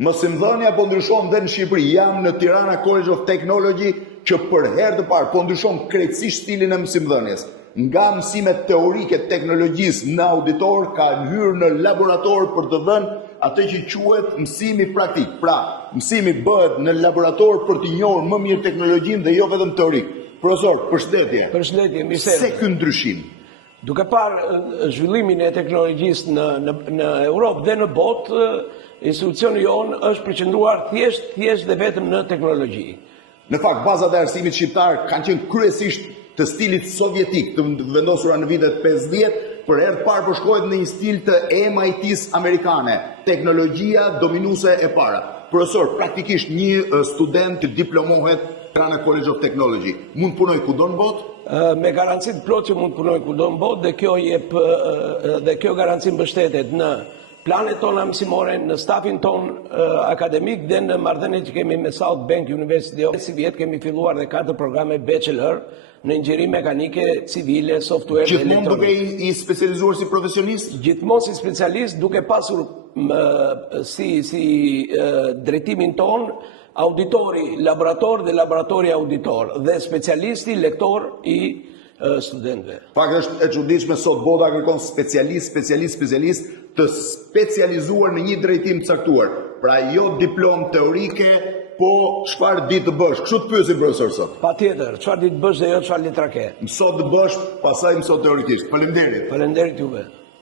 Mësimdhënia po ndryshon dhe në Shqipëri. Jam në Tirana College of Technology që për herë të parë po ndryshon krejtësisht stilin e mësimdhënies. Nga mësimet teorike teknologjisë në auditor ka hyrë në laborator për të dhënë atë që quhet mësimi praktik. Pra, mësimi bëhet në laborator për të njohur më mirë teknologjinë dhe jo vetëm teorik. Profesor, përshëndetje. Përshëndetje, mirësevë. Se ky ndryshim? Duke parë zhvillimin e teknologjisë në Europë dhe në botë, institucioni jonë është përqendruar thjesht dhe vetëm në teknologji. Në fakt, bazat e arsimit shqiptar kanë qenë kryesisht të stilit sovjetik, të vendosura në vitet 50, për herë të parë po shkohet në një stil të MIT-s amerikane, teknologjia dominuese e para. Profesor, praktikisht një student që diplomohet Tirana College of Technology, mund punoj kudo në botë? Me garanci të plotë që mund punoj kudo në botë dhe kjo garanci mbështetet në planet tona mësimore, në stafin ton akademik dhe në marrëdhëniet që kemi me South Bank University. Si vjet kemi filluar dhe 4 programe bachelor në inxhinieri mekanike, civile, software dhe elektronik. Gjithmonë duke i specializuar si profesionist? Gjithmonë si specialist, duke pasur si drejtimin ton auditori laborator dhe laboratori auditor dhe specialisti lektor i studentëve. Fakt është e çuditshme, sot bota kërkon specialist të specializuar në një drejtim të caktuar. Pra jo diplom teorike, po çfarë ditë të bësh. Kështu të pyesim profesor sot. Patjetër, çfarë ditë bësh dhe jo çfarë letra ke. Mëso të bësh, pastaj mëso teorikisht. Faleminderit. Faleminderit juve.